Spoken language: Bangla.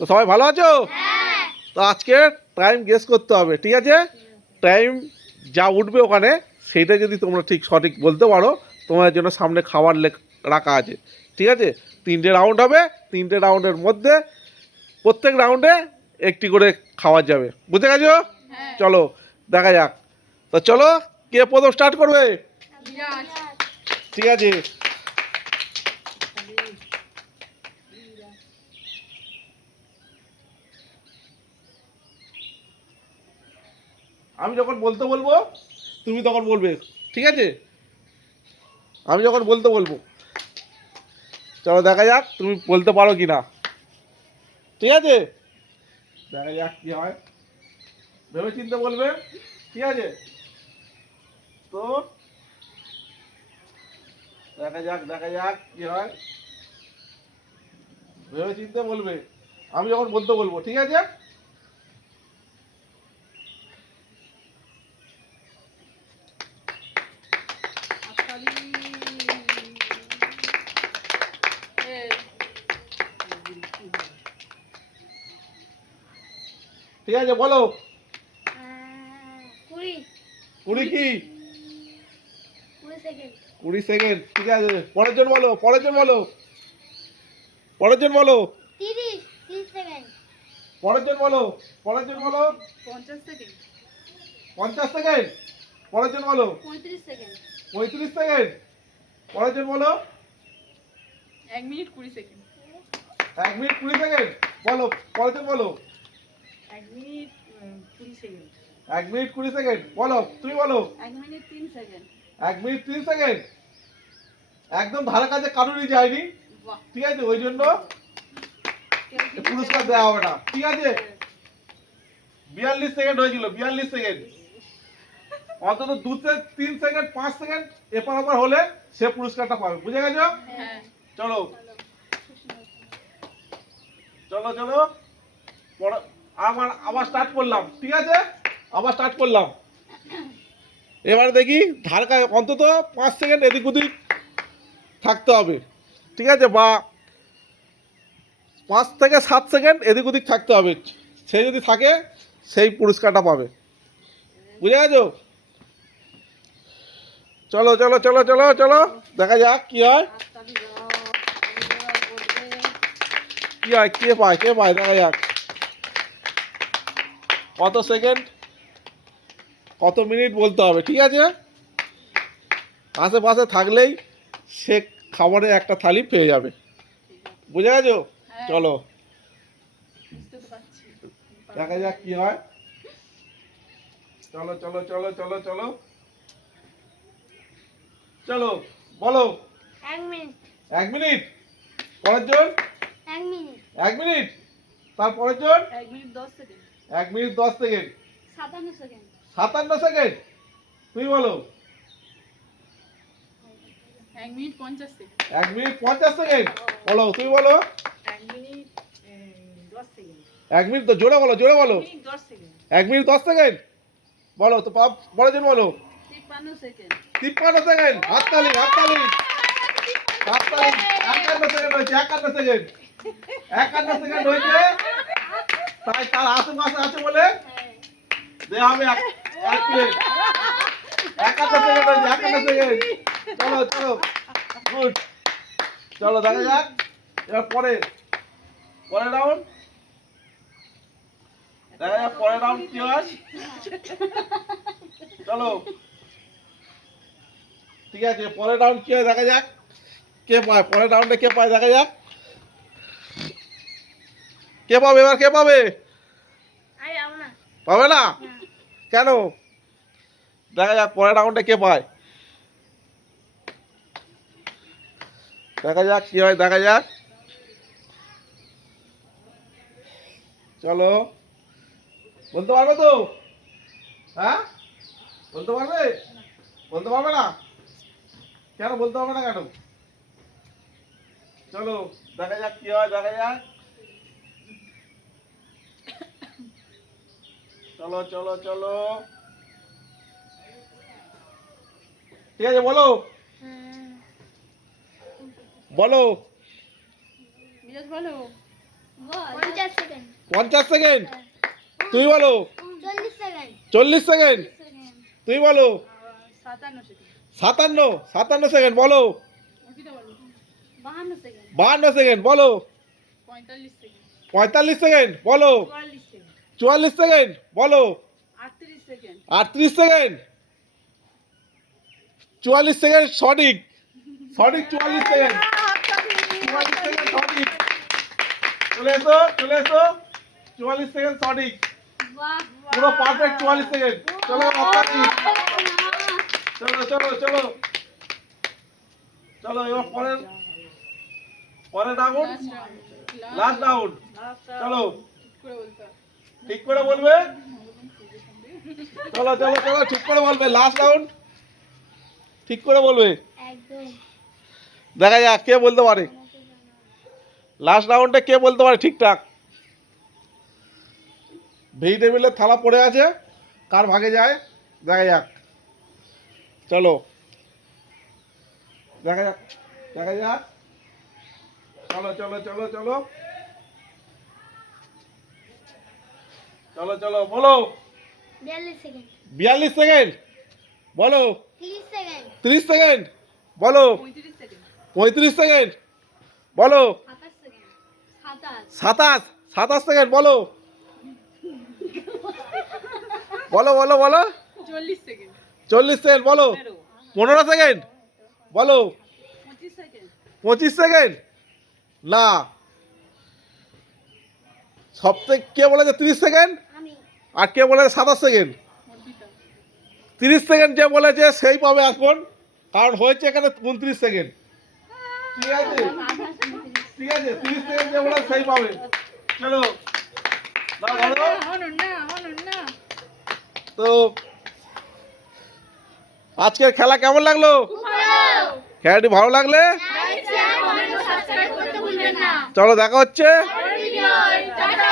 তো সবাই ভালো আছো? তো আজকে টাইম গেস করতে হবে, ঠিক আছে? টাইম যা উঠবে ওখানে সেইটা যদি তোমরা ঠিক সঠিক বলতে পারো, তোমাদের জন্য সামনে খাবার রাখা আছে, ঠিক আছে? 3টে রাউন্ড হবে, 3টে রাউন্ডের মধ্যে প্রত্যেক রাউন্ডে একটি করে খাওয়া যাবে, বুঝতে গেছো? চলো দেখা যাক। তো চলো, কে প্রথম স্টার্ট করবে? ঠিক আছে, আমি যখন বলতে বলবো তুমি তখন বলবে, ঠিক আছে? আমি যখন বলতে বলবো, চলো দেখা যাক তুমি বলতে পারো কি না, ঠিক আছে? দেখা যাক কি হয়, ভেবে চিন্তে বলবে, ঠিক আছে? তো দেখা যাক কি হয়, ভেবে চিন্তে বলবে, আমি যখন বলতে বলবো, ঠিক আছে? ঠিক আছে, বলো। 20 কি? 20 সেকেন্ড, ঠিক আছে। পরের জন বলো, পরের জন বলো, পরের জন বলো, 30 সেকেন্ড, পরের জন বলো, পরের জন বলো। 50 সেকেন্ড, 50 সেকেন্ড, পরের জন বলো। 35 সেকেন্ড, 35 সেকেন্ড, পরের জন বলো। 1 মিনিট 20 সেকেন্ড, 1 মিনিট 20 সেকেন্ড, বলো, পরের জন বলো। 1 মিনিট 20 সেকেন্ড, 1 মিনিট 20 সেকেন্ড, বলো, তুমি বলো। 1 মিনিট 3 সেকেন্ড। 1 মিনিট 30 সেকেন্ড, একদম ধারে কাছে কারোরই যায়নি, বাহ, ঠিক আছে? ওই জন্য কেউ কি পুরস্কার দেওয়া হবে না, ঠিক আছে? 42 সেকেন্ড হয়েছিল, 42 সেকেন্ড। অন্তত 2-3 সেকেন্ড 5 সেকেন্ড এপার ওপার হলে সে পুরস্কারটা পাবে, বুঝে গেছো? হ্যাঁ, চলো চলো চলো, আবার স্টার্ট করলাম, ঠিক আছে? আবার স্টার্ট করলাম। এবারে দেখি ধার কাছে অন্তত 5 সেকেন্ড এদিক ওদিক থাকতে হবে, ঠিক আছে? বা 5 থেকে 7 সেকেন্ড এদিক ওদিক থাকতে হবে, সে যদি থাকে সেই পুরস্কারটা পাবে, বুঝে গেছো? চলো চলো চলো চলো চলো, দেখা যাক কি হয়, হাততালি দাও, হাততালি দাও, করবে। কি হয়, কে পায় কে পায়, দেখা যাক। কত সেকেন্ড, কত মিনিট বলতে হবে, ঠিক আছে? আশেপাশে থাকলেই সে খাবারের একটা থালি পেয়ে যাবে, বুঝে গেছো? হ্যাঁ, চলো বুঝতে তো পারছি। দেখা যাক কি হয়, চলো চলো চলো চলো চলো চলো, বলো। 1 মিনিট, 1 মিনিট, পরের জন। 1 মিনিট, 1 মিনিট, তারপরের জন। 1 minute 10 second, 1 minute 10 second, 57 second, 57 second, তুমি বলো। 1 মিনিট 50 সেকেন্ড, 1 মিনিট 50 সেকেন্ড, বলো, তুমি বলো। 1 মিনিট 10 সেকেন্ড, 1 মিনিট, তো জোরে বলো, জোরে বলো। 1 মিনিট 10 সেকেন্ড, 1 মিনিট 10 সেকেন্ড, বলো তো পরের জন বলো। 53 সেকেন্ড। 53 সেকেন্ড, হাততালি হাততালি হাততালি। 51 সেকেন্ড হয়েছে, 51 সেকেন্ড, 51 সেকেন্ড হয়েছে। তাই তার আশেপাশে আছে বলে দেওয়া হবে এক প্লেট। 51 সেকেন্ড হয়েছে, 51 সেকেন্ড। চলো চলো, গুড। চলো দেখা যাক এবার পরের রাউন্ড, দেখা যাক পরের রাউন্ড কি হয়। চলো ঠিক আছে, পরের রাউন্ড কি হয় দেখা যাক, কে পায় পরের রাউন্ডে, কে পায় দেখা যাক। কে পাবে এবার, কে পাবে? আরে আও না। পাবে না কেন? দেখা যাক পরের রাউন্ডে কে পায়, দেখা যাক কি হয়, দেখা যাক। চলো, বলতে পারবে তো? হ্যাঁ, বলতে পারবে? বলতে পারবে না কেন? বলতে পারবে না কেন? চলো দেখা যাক কি হয়, দেখা যাক। চলো চলো চলো, ঠিক আছে, বলো বলো। মিরাজ বলো। 50 সেকেন্ড, 50 সেকেন্ড। তুমি বলো 40 সেকেন্ড 40 সেকেন্ড। তুমি বলো 57 সেকেন্ড 57 সেকেন্ড। বলো অঙ্কিতা বলো 52 সেকেন্ড 52 সেকেন্ড। বলো 45 সেকেন্ড 45 সেকেন্ড। বলো 44 সেকেন্ড 44 সেকেন্ড। বলো 38 সেকেন্ড 38 সেকেন্ড। 44 সেকেন্ড সঠিক, সঠিক 44 সেকেন্ড। 44 সেকেন্ড সঠিক। চলে এসো, চলে এসো। 44 সেকেন্ড সঠিক, বাহ পুরো পারফেক্ট 44 সেকেন্ড। চলো আপনাদের, চলো চলো চলো চলো, এবার পরের রাউন্ড, লাস্ট রাউন্ড। চলো ঠিক করে বলবে, চলো চলো চলো ঠিক করে বলবে, লাস্ট রাউন্ড ঠিক করে বলবে। একদম দেখা যাক কে বলতে পারে, লাস্ট রাউন্ডে কে বলতে পারে ঠিকঠাক। ভেজিটেবিলের থালা পড়ে আছে, কার ভাগে যায় দেখা যাক। চলো দেখা যাক, দেখা যাক। চলো চলো চলো চলো চলো চলো বলো 42 সেকেন্ড 42 সেকেন্ড। বলো 30 সেকেন্ড 30 সেকেন্ড। বলো 35 সেকেন্ড 35 সেকেন্ড। বলো 27 সেকেন্ড 27 27 27 সেকেন্ড। বলো বলো বলো বলো 40 সেকেন্ড 40 সেকেন্ড। বলো 15 সেকেন্ড। বলো 25 সেকেন্ড 25 সেকেন্ড। না, সবথেকে কে বলেছে 30 সেকেন্ড আমি আর কে বলেছে 27 সেকেন্ড? অঙ্কিতা 30 সেকেন্ড যে বলেছে সেই পাবে এখন, কারণ হয়েছে এখানে 29 সেকেন্ড। ঠিক আছে, ঠিক আছে, 30 সেকেন্ড যে বলেছে সেই পাবে। চলো না বলো। অনন না তো আজকের খেলা কেমন লাগলো? খেলাটি ভালো লাগলে লাইক শেয়ার কমেন্ট সাবস্ক্রাইব করতে ভুলবেন না চলো দেখা হচ্ছে। Video tata